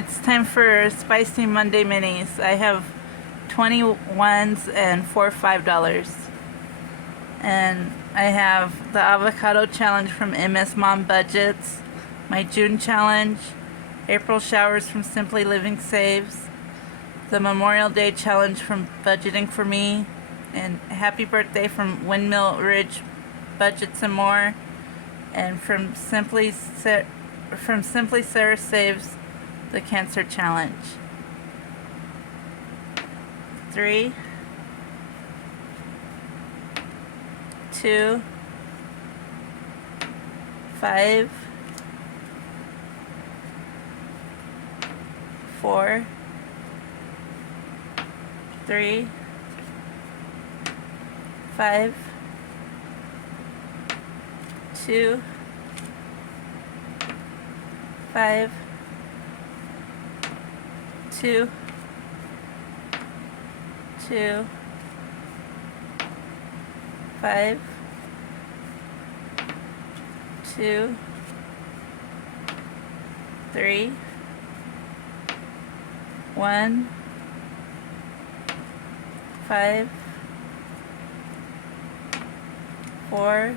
It's time for Spicy Monday Minis. I have 21s and 4 $5. And I have the Avocado Challenge from MS Mom Budgets, my June Challenge, April Showers from Simply Living Saves, the Memorial Day Challenge from Budgeting for Me, and Happy Birthday from Windmill Ridge Budgets and More, and from Simply Sarah Saves, the Cancer Challenge. 3, 2, 5, 4, 3, 5, 2, 5, 2, 2, 5, 2, 3, 1, 5, 4,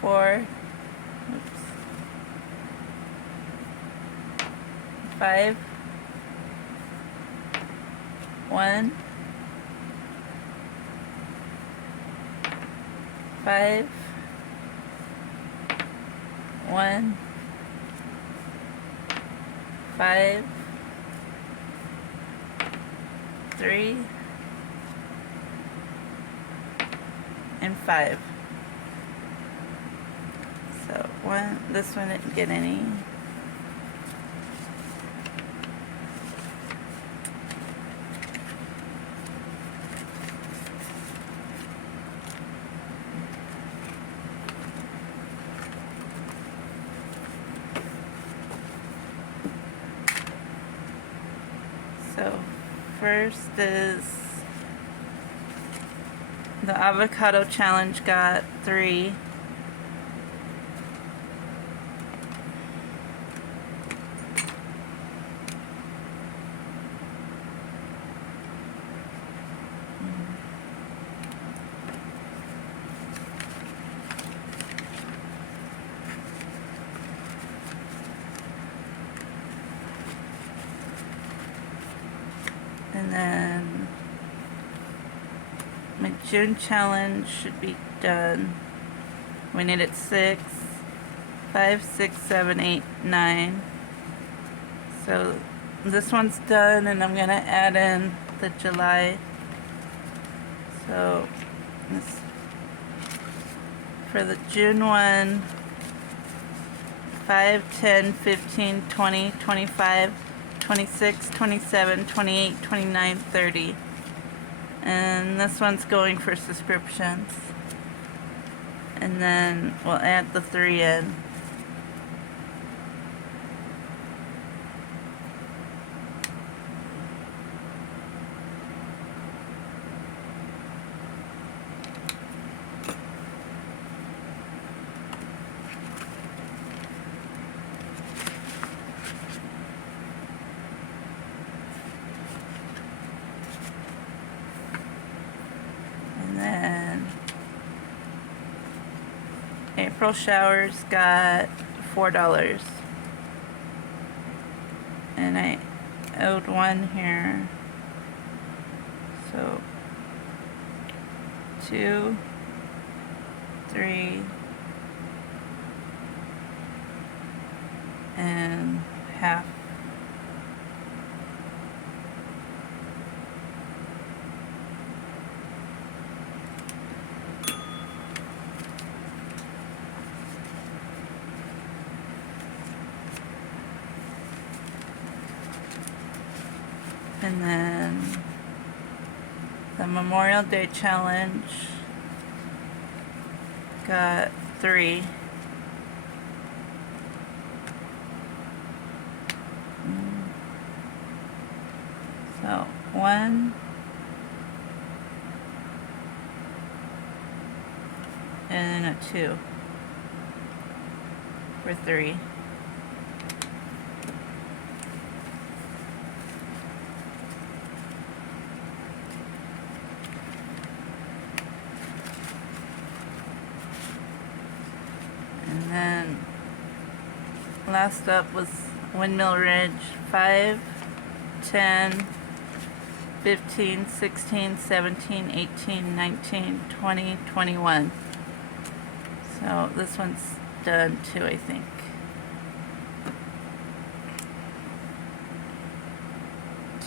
4, 5, 1, 5, 1, 5, 3, and 5. So this one didn't get any. So first is the Avocado Challenge, got 3. And then my June challenge should be done. We needed 6, 5, 6, 7, 8, 9. So this one's done, and I'm gonna add in the July. So this, for the June one, 5, 10, 15, 20, 25, 26, 27, 28, 29, 30. And this one's going for subscriptions. And then we'll add the 3 in. Then April Showers got $4, and I owed 1 here, so 2, 3, and half. And then the Memorial Day Challenge got 3. So 1, and then a 2 for 3. last up was Windmill Ridge. 5, 10, 15, 16, 17, 18, 19, 20, 21. So this one's done too, I think.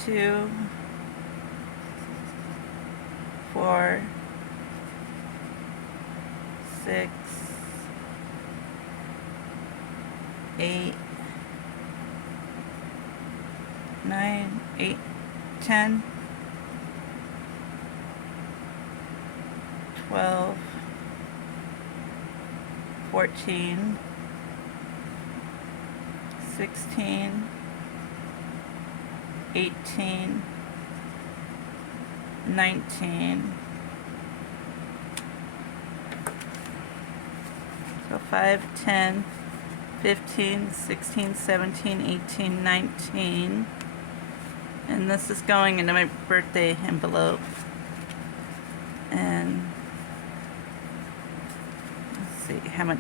Two, 4, 6, 8, 9, 8, 10, 12, 14, 16, 18, 19. So 5, 10, 15, 16, 17, 18, 19. And this is going into my birthday envelope. And let's see how much.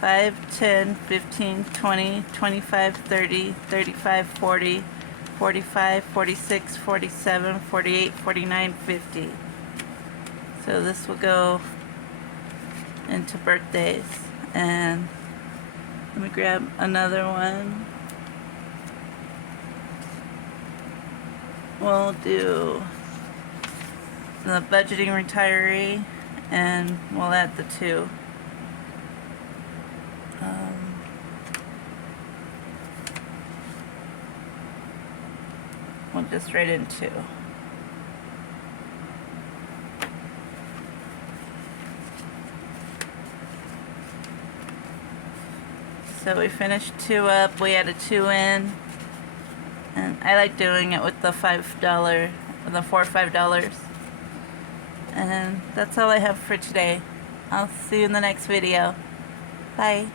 5, 10, 15, 20, 25, 30, 35, 40, 45, 46, 47, 48, 49, 50. So this will go into birthdays. And let me grab another one. We'll do the budgeting retiree, and we'll add the 2. We'll just write in 2. So we finished 2 up, we added 2 in, and I like doing it with the $5, with the $4 or $5. And that's all I have for today. I'll see you in the next video. Bye.